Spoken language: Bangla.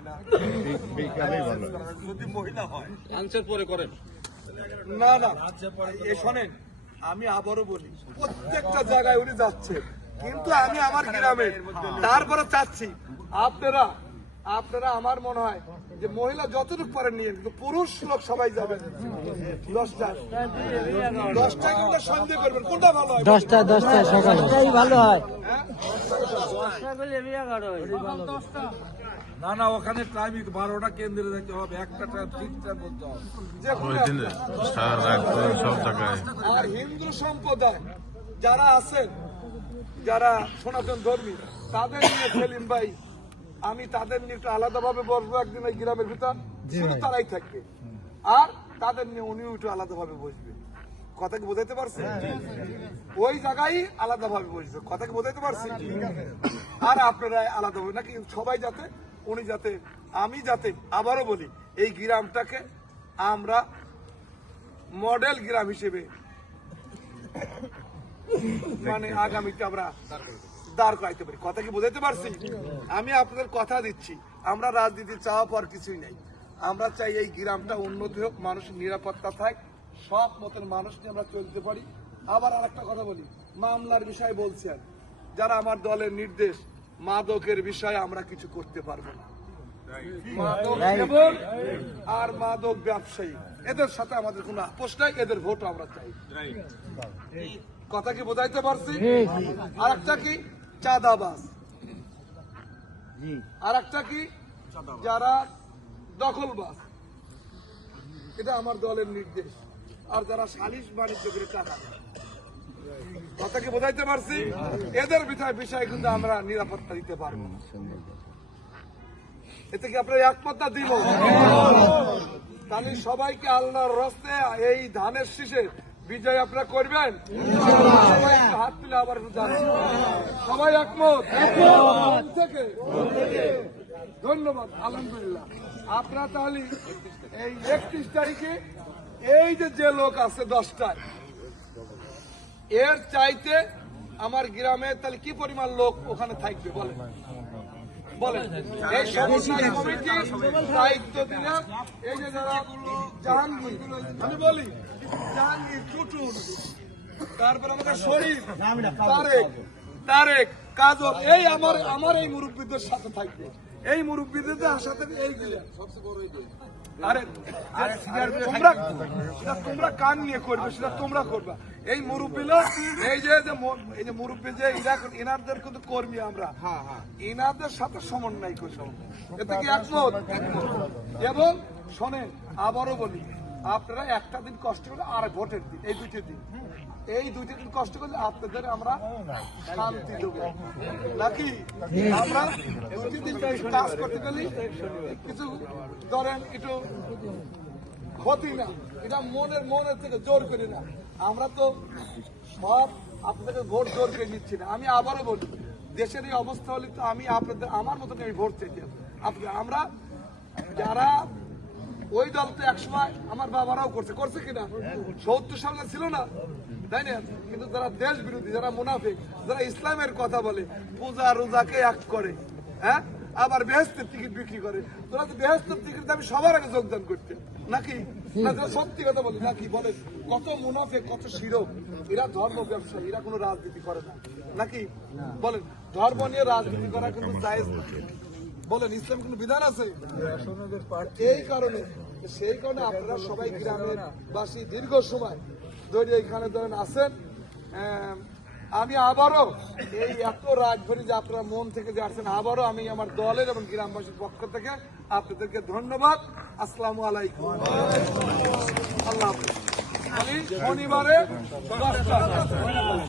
হয় না, যদি মহিলা হয়। আনসার পরে করেন। না না, এ শোনেন, আমি আবারও বলি, প্রত্যেকটা জায়গায় উনি যাচ্ছে, কিন্তু আমি আমার গ্রামে তারপরে চাচ্ছি আপনারা আমার মনে হয় যে মহিলা যতটুকু পারেন নিয়ে, কিন্তু পুরুষ লোক সবাই যাবেন 10টায় কিন্তু সন্দেহ করবেন কোনটা ভালো হয়। 10টা সকালে ভালো হয়। না না, ওখানে টাইমিং 12টা কেন্দ্রে যেতে হবে, একটা টাইম ঠিক টাইম বলতে হবে। আর হিন্দু সম্প্রদায় যারা আছেন, যারা সনাতন ধর্মী, তাদের নিয়ে সেলিম ভাই, আমি তাদের নিয়ে একটু আলাদাভাবে বসবো একদিন এই গ্রামের ভিতর, শুধু তারাই থাকবে, আর তাদের নিয়ে উনিও একটু আলাদাভাবে বসবে। কথা কি বোঝাইতে পারছি? ওই জায়গায় আলাদাভাবে বসবে, কথা কি বোঝাইতে পারছি? আর আপনারা আলাদাভাবে নাকি সবাই যাতে, উনি যাতে, আমি যাতে, আবারও বলি, এই গ্রামটাকে আমরা মডেল গ্রাম হিসেবে মানে আগামীতে আমরা দাঁড় করাইতে পারি। কথা কি বোঝাইতে পারছি? আমি আপনাদের কথা দিচ্ছি, আমরা রাজনীতি চাওয়া পাওয়ার কিছুই নাই। আমরা চাই এই গ্রামটা উন্নতি হোক, মানুষের নিরাপত্তা থাক, সব মতের মানুষ নিয়ে আমরা চলতে পারি। আবার আরেকটা কথা বলি, মামলার বিষয়ে বলছেন, যারা আমার দলের নির্দেশ, মাদকের বিষয়ে আমরা কিছু করতে পারবো না। মাদক সেবন আর মাদক ব্যবসায়ী, এদের সাথে আমাদের কোনো আপোষ নাই, এদের ভোট আমরা চাই। কথা কি বোঝাইতে পারছি? আর একটা কি চাঁদাবাজ, আর একটা কি যারা দখলবাজ, এটা আমার দলের নির্দেশ। আর যারা সালিশ বাণিজ্য করে টাকা দেয়, কথা কি বোঝাইতে পারছি? এদের বিষয়ে কিন্তু আমরা নিরাপত্তা দিতে পারবো। এতে কি আপনারা একমত দিব? তাহলে সবাইকে আল্লাহর রাস্তে এই ধানের শীষে বিজয় আপনারা করবেন। সবাই একটু হাত তুলে আবার সবাই একমত থেকে ধন্যবাদ। আলহামদুলিল্লাহ, আপনারা তাহলে এই 31 তারিখে এই যে লোক আছে 10টায়, এর চাইতে আমার গ্রামে তাহলে কি পরিমাণ লোক ওখানে থাকবে বলেন? এই সমন্বয় কমিটির দায়িত্ব দিলাম এই যে যারা জাহাঙ্গীর, আমি বলি জাহাঙ্গীর, টুটুল, তারপর আমাদের শরীফ, তারেক, কাজল, এই আমার এই মুরব্বীদের সাথে থাকবে। এই মুরব্বীদের সাথে এইগুলো সবচেয়ে বড়। আরে তোমরা কান নিয়ে করবে, সেটা তোমরা করবা। এই মুরব্বীরা, এই যে মুরব্বী যে এনাদের কিন্তু কর্মী, আমরা এনাদের সাথে সমন্বয় করি। এতে কি একমত? এবং শোনেন, আবারও বলি, আপনারা একটা দিন কষ্ট করলে, আর ভোটের দিন, এই দুইটা দিন কষ্ট করলে আপনাদের আমরা শান্তি দেব নাকি? আমরা কাজ করতে গেলে কিছু ধরেন একটু ক্ষতি না, এটা মনের থেকে জোর করি না। আমরা তো সব আপনাদের ভোট জোর করে নিচ্ছি না। আমি আবারও বলি, দেশের এই অবস্থা হলে তো আমি আপনাদের আমার মতন এই ভোট চাইছি। আমরা যারা ওই দল তো একসময় আমার বাবারাও করছে কিনা, 70 সালে ছিল না, তাই না? কিন্তু যারা দেশ বিরোধী, যারা মুনাফিক, যারা ইসলামের কথা বলে, পূজা রোজাকে এক করে, হ্যাঁ, আবার বেহেশতের টিকিট বিক্রি করে, তোরা তো বেহেশতের টিকিট আমি সবার আগে যোগদান করতে নাকি? সত্যি কথা বলি নাকি? বলেন, কত মুনাফিক, কত শিরক, এরা ধর্ম ব্যবসায়ী, এরা কোনো রাজনীতি করে না নাকি? বলেন, ধর্ম নিয়ে রাজনীতি করা কিন্তু জায়েজ না। বলেন, ইসলাম কোনো বিধান আছে? এই কারণে, সেই কারণে আপনারা সবাই গ্রামের বাসী দীর্ঘ সময় ধরে এইখানে ধরেন আছেন। আমি আবারও এই এত রাত ভরি যে আপনারা মন থেকে যে আসছেন, আবারও আমি আমার দলের এবং গ্রামবাসীর পক্ষ থেকে আপনাদেরকে ধন্যবাদ। আসসালামু আলাইকুম, আল্লাহ হাফেজ। শনিবারে 10টা।